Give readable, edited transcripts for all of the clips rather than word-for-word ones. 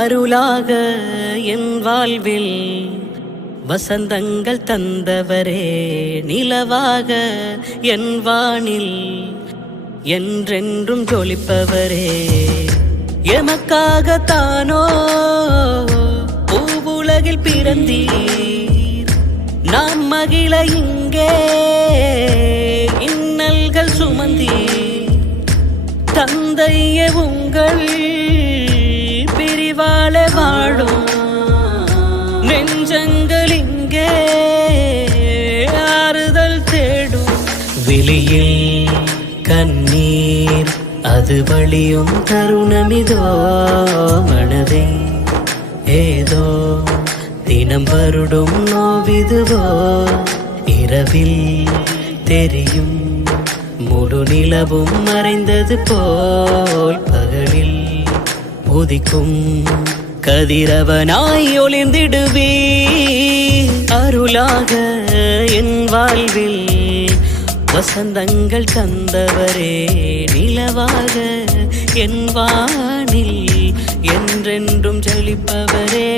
அருளாக என் வாழ்வில் வசந்தங்கள் தந்தவரே, நிலவாக என் வானில் என்றென்றும் ஜொலிப்பவரே, எமக்காகத்தானோ பூவுலகில் பிறந்தீர், நாம் மகிழ இங்கே இன்னல்கள் சுமந்தீர், தந்தையே உங்கள் பிரிவால வாழும் நெஞ்சங்கள் இங்கே ஆறுதல் தேடும், விழியில் கண்ணீர் அது வழியும் தருணமிதோ, மனதை ஏதோ தினம் வருடும் நோவிதுவோ, இரவில் தெரியும் முழு நிலவும் மறைந்தது போல், பகலில் உதிக்கும் கதிரவனாய் ஒளிர்ந்திடுவே, அருளாக என் வாழ்வில் வசந்தங்கள் தந்தவரே, நிலவாக என் வானில் என்றென்றும் ஜொலிப்பவரே.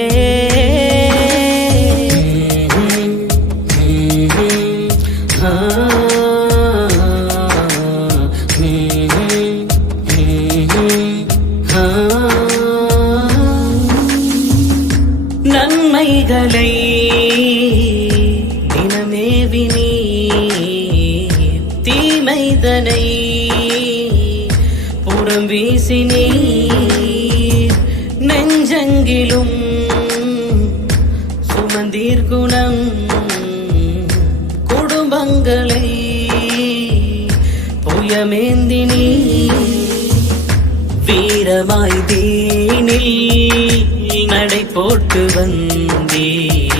நன்மைகளை தினமேவினி தீமைதனை புறம் வீசினே, நெஞ்சங்கிலும் சுமந்தீர் குணம் குடும்பங்களை புயமேந்தினி, வீரமாய் தீனில் நடை போட்டு வந்தீர்,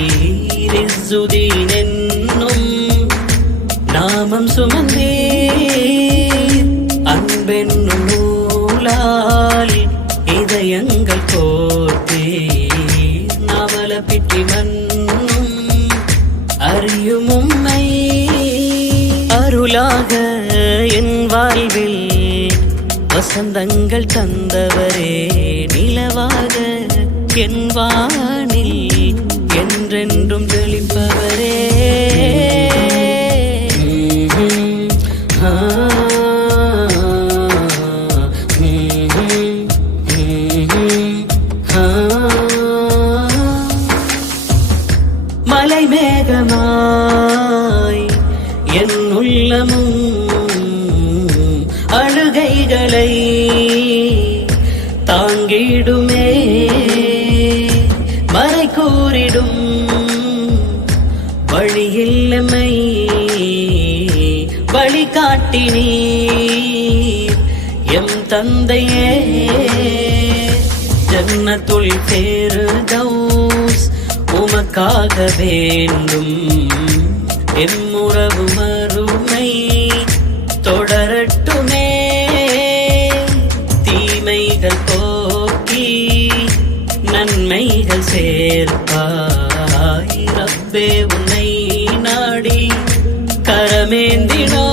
இஸ்ஸுதீன் என்னும் நாமம் சுமந்தீர், அன்பென்னும் நூலால் இதயங்கள் கோர்த்தீர், நவல பிட்டி மன்னும் அறியும் உம்மை, அருளாக என் வாழ்வில் வசந்தங்கள் தந்தவரே, நிலவாக என் வானில் என்றென்றும் ஜொலிப்பவரே. மலை மேகமாய் என் உள்ளமும் அழுகைகளை தாங்கிடுமே, மறை கூறிடும் வழியில்லை வழிகாட்டினீர், எம் தந்தையே ஜன்னத்துல் ஃபெர்தௌஸ் உமக்காக வேண்டும், எம்முறவு மறுமை தொடரட்டுமே, தீமைகள் போக்கி நன்மைகள் சேர்ப்பாய், ரப்பே உன்னை நாடி கரமேந்தினோ,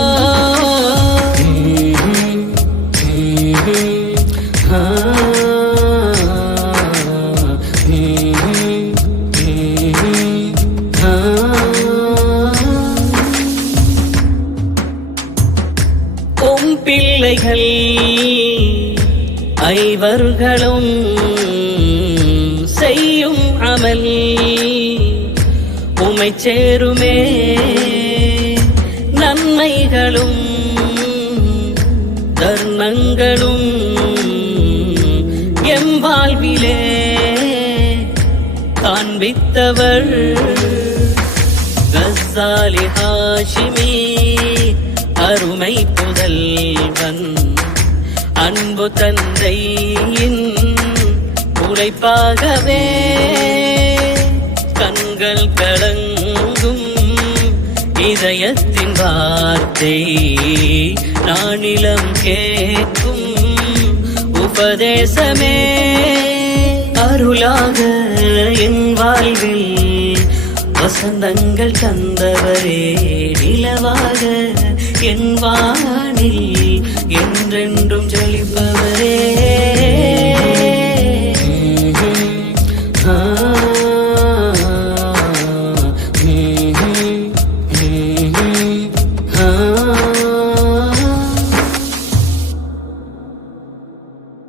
உம் பிள்ளைகள் ஐவர்களும் செய்யும் அமல் உமை சேருமே, நன்மைகளும் தர்மங்களும் எம் வாழ்விலே காண்பித்தவர், கஸ்ஸாலி ஹாஷிமி அருமை புதல்வன், அன்பு தந்தையின் உழைப்பாகவே கண்கள் கலங்கும் இதயத்தின் வார்த்தை நானிலம் கேட்கும் உபதேசமே அருளாக என் வாழ்வில் வசந்தங்கள் தந்தவரே நிலவாக என் வானில் என்றென்றும் ஜொலிப்பவர்